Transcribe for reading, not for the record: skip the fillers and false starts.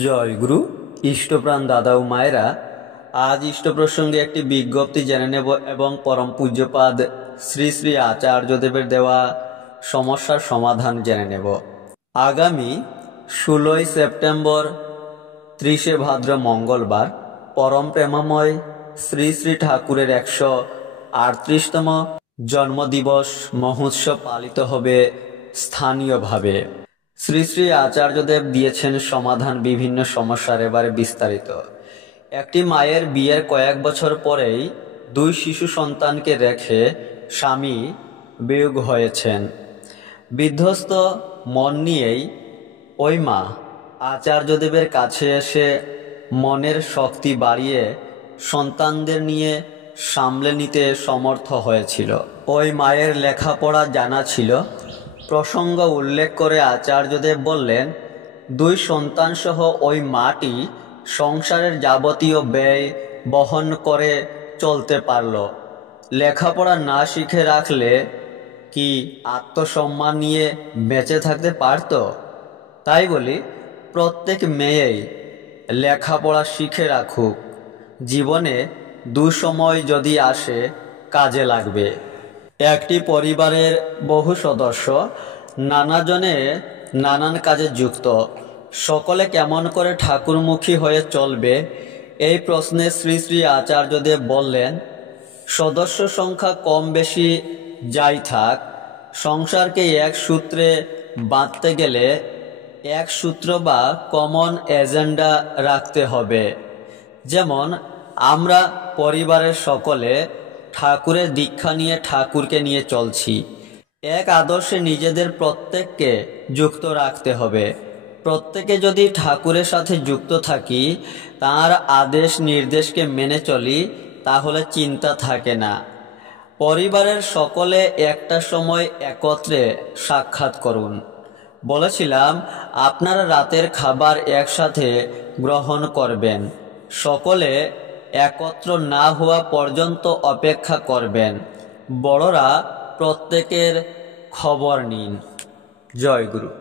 জয় গুরু। ইষ্টপ্রাণ দাদা ও মায়েরা, আজ ইষ্ট প্রসঙ্গে একটি বিজ্ঞপ্তি জেনে নেব এবং পরম পূজ্যপাদ শ্রী শ্রী আচার্যদেবের দেওয়া সমস্যার সমাধান জেনে নেব। আগামী 16ই সেপ্টেম্বর 30শে ভাদ্র মঙ্গলবার পরম প্রেমাময় শ্রী শ্রী ঠাকুরের 138তম জন্মদিবস মহোৎসব পালিত হবে স্থানীয়ভাবে। শ্রী শ্রী আচার্যদেব দিয়েছেন সমাধান বিভিন্ন সমস্যার। এবারে বিস্তারিত। একটি মায়ের বিয়ের কয়েক বছর পরেই 2 শিশু সন্তানকে রেখে স্বামী বিয়োগ হয়েছেন। বিধ্বস্ত মন নিয়েই ওই মা আচার্যদেবের কাছে এসে মনের শক্তি বাড়িয়ে সন্তানদের নিয়ে সামলে নিতে সমর্থ হয়েছিল। ওই মায়ের লেখাপড়া জানা ছিল। প্রসঙ্গ উল্লেখ করে আচার্যদেব বললেন, 2 সন্তানসহ ওই মাটি সংসারের যাবতীয় ব্যয় বহন করে চলতে পারল। লেখাপড়া না শিখে রাখলে কি আত্মসম্মান নিয়ে বেঁচে থাকতে পারত? তাই বলি, প্রত্যেক মেয়েই লেখাপড়া শিখে রাখুক। জীবনে দুঃসময় যদি আসে, কাজে লাগবে। একটি পরিবারের বহু সদস্য নানাজনে নানান কাজে যুক্ত। সকলে কেমন করে ঠাকুরমুখী হয়ে চলবে, এই প্রশ্নে শ্রী শ্রী আচার্যদেব বললেন, সদস্য সংখ্যা কম বেশি যাই থাক, সংসারকে এক সূত্রে বাঁধতে গেলে এক সূত্র বা কমন এজেন্ডা রাখতে হবে। যেমন আমরা পরিবারের সকলে ঠাকুরের দীক্ষা নিয়ে ঠাকুরকে নিয়ে চলছি। এক আদর্শে নিজেদের প্রত্যেককে যুক্ত রাখতে হবে। প্রত্যেকে যদি ঠাকুরের সাথে যুক্ত থাকি, তাঁর আদেশ নির্দেশকে মেনে চলি, তাহলে চিন্তা থাকে না। পরিবারের সকলে একটা সময় একত্রে সাক্ষাৎ করুন। বলেছিলাম, আপনারা রাতের খাবার একসাথে গ্রহণ করবেন। সকলে একত্র না হওয়া পর্যন্ত অপেক্ষা করবেন। বড়রা প্রত্যেকের খবর নিন। জয় গুরু।